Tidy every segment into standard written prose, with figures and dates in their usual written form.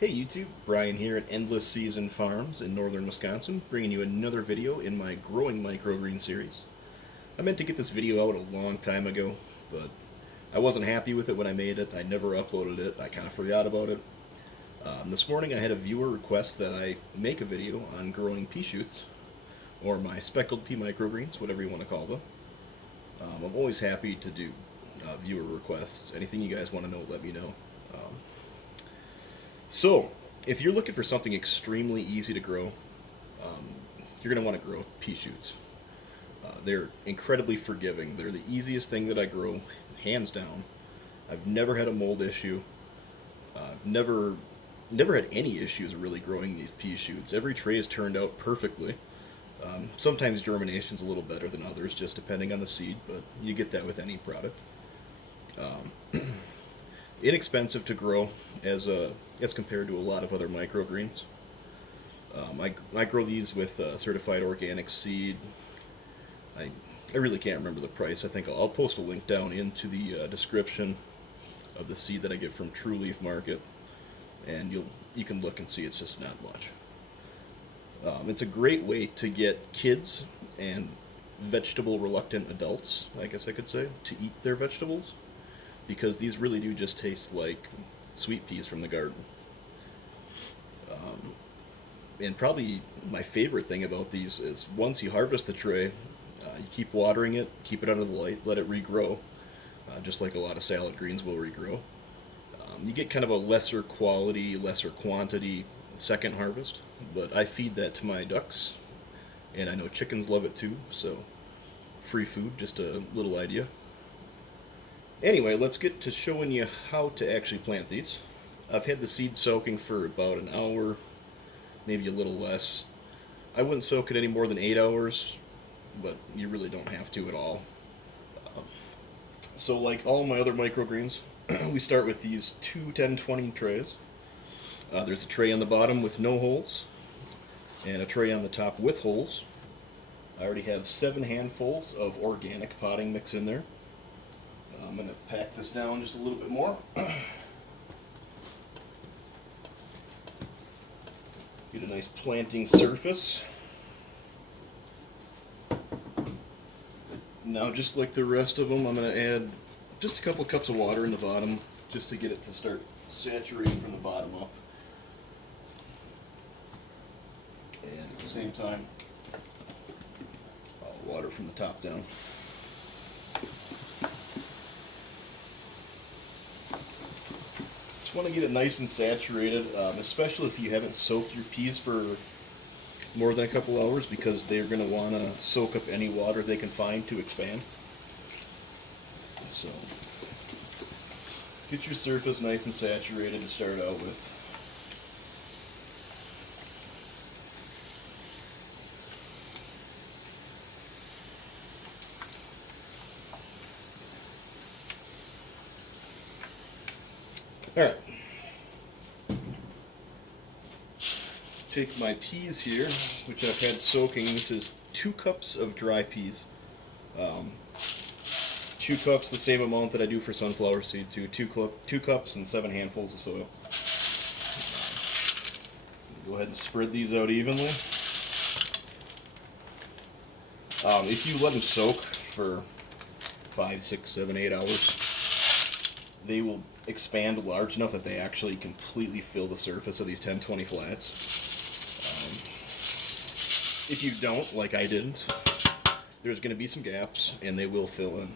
Hey YouTube, Brian here at Endless Season Farms in northern Wisconsin, bringing you another video in my Growing Microgreen series. I meant to get this video out a long time ago, but I wasn't happy with it when I made it. I never uploaded it. I kind of forgot about it. This morning I had a viewer request that I make a video on growing pea shoots, or my speckled pea microgreens, whatever you want to call them. I'm always happy to do viewer requests. Anything you guys want to know, let me know. So, if you're looking for something extremely easy to grow, you're going to want to grow pea shoots. They're incredibly forgiving. They're the easiest thing that I grow, hands down. I've never had a mold issue. Never had any issues really growing these pea shoots. Every tray has turned out perfectly. Sometimes germination's a little better than others, just depending on the seed, but you get that with any product. Inexpensive to grow as compared to a lot of other microgreens. I grow these with certified organic seed. I really can't remember the price. I think I'll post a link down into the description of the seed that I get from True Leaf Market, and you can look and see it's just not much. It's a great way to get kids and vegetable reluctant adults, I guess I could say, to eat their vegetables, because these really do just taste like sweet peas from the garden. And probably my favorite thing about these is once you harvest the tray, you keep watering it, keep it under the light, let it regrow, just like a lot of salad greens will regrow. You get kind of a lesser quality, lesser quantity second harvest, but I feed that to my ducks, and I know chickens love it too, so free food, just a little idea. Anyway, let's get to showing you how to actually plant these. I've had the seed soaking for about an hour, maybe a little less. I wouldn't soak it any more than 8 hours, but you really don't have to at all. So like all my other microgreens, we start with these two 10-20 trays. There's a tray on the bottom with no holes, and a tray on the top with holes. I already have 7 handfuls of organic potting mix in there. I'm going to pack this down just a little bit more. Get a nice planting surface. Now, just like the rest of them, I'm going to add just a couple of cups of water in the bottom just to get it to start saturating from the bottom up. And at the same time, I'll water from the top down. Just want to get it nice and saturated, especially if you haven't soaked your peas for more than a couple hours, because they're going to want to soak up any water they can find to expand. So, get your surface nice and saturated to start out with. Alright. Take my peas here, which I've had soaking. This is 2 cups of dry peas. 2 cups, the same amount that I do for sunflower seed too. 2 cups and 7 handfuls of soil. So go ahead and spread these out evenly. If you let them soak for 5, 6, 7, 8 hours, they will expand large enough that they actually completely fill the surface of these 10-20 flats. If you don't, like I didn't, there's going to be some gaps, and they will fill in.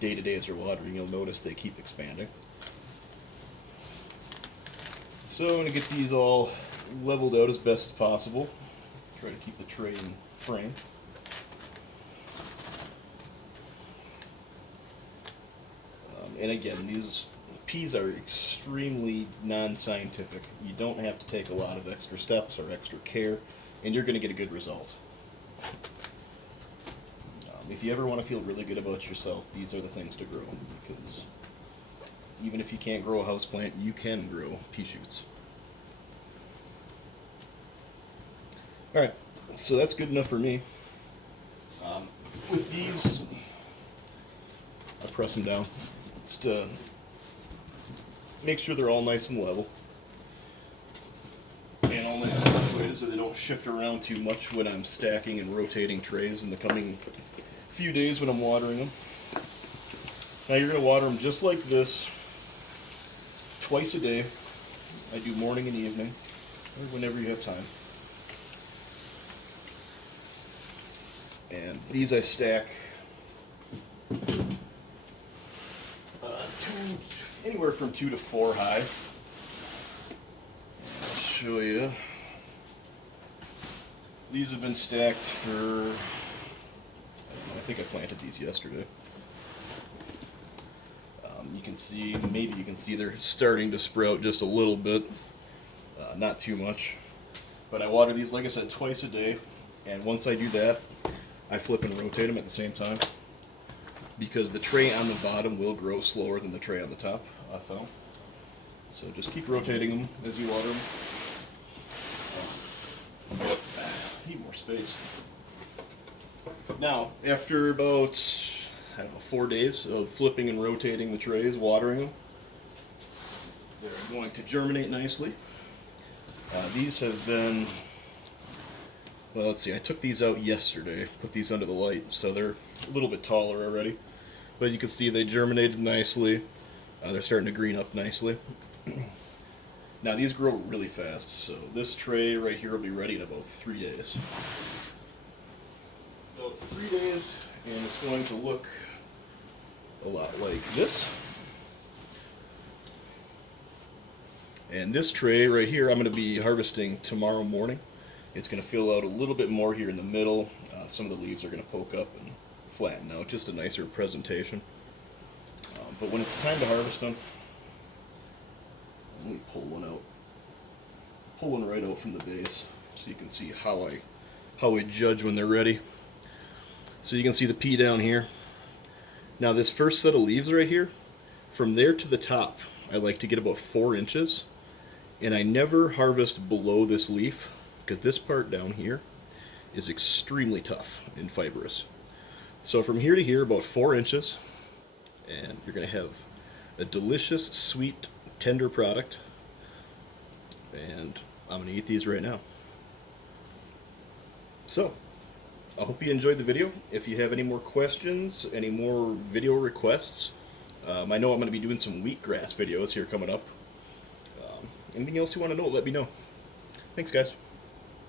Day to day as you're watering, you'll notice they keep expanding. So I'm going to get these all leveled out as best as possible. Try to keep the tray in frame. And again, these peas are extremely non-scientific. You don't have to take a lot of extra steps or extra care, and you're going to get a good result. If you ever want to feel really good about yourself, these are the things to grow, because even if you can't grow a houseplant, you can grow pea shoots. Alright, so that's good enough for me. With these, I press them down. Just make sure they're all nice and level. And all nice and situated so they don't shift around too much when I'm stacking and rotating trays in the coming few days when I'm watering them. Now you're going to water them just like this twice a day. I do morning and evening, or whenever you have time. And these I stack anywhere from 2 to 4 high. And I'll show you. These have been stacked for, I don't know, I think I planted these yesterday. You can see, maybe you can see they're starting to sprout just a little bit, not too much. But I water these, like I said, twice a day, and once I do that, I flip and rotate them at the same time, because the tray on the bottom will grow slower than the tray on the top, I found. So just keep rotating them as you water them. Need more space. Now, after about, I don't know, 4 days of flipping and rotating the trays, watering them, they're going to germinate nicely. These have been, well, let's see, I took these out yesterday, put these under the light, so they're a little bit taller already. But you can see they germinated nicely. They're starting to green up nicely. Now these grow really fast, so this tray right here will be ready in about 3 days. About 3 days, and it's going to look a lot like this. And this tray right here I'm going to be harvesting tomorrow morning. It's going to fill out a little bit more here in the middle. Some of the leaves are going to poke up and flatten out, just a nicer presentation. But when it's time to harvest them, let me pull one out. Pull one right out from the base so you can see how I judge when they're ready. So you can see the pea down here. Now this first set of leaves right here, from there to the top, I like to get about 4 inches. And I never harvest below this leaf, because this part down here is extremely tough and fibrous. So from here to here, about 4 inches, and you're going to have a delicious, sweet, tender product. And I'm going to eat these right now. So, I hope you enjoyed the video. If you have any more questions, any more video requests, I know I'm going to be doing some wheatgrass videos here coming up. Anything else you want to know, let me know. Thanks, guys.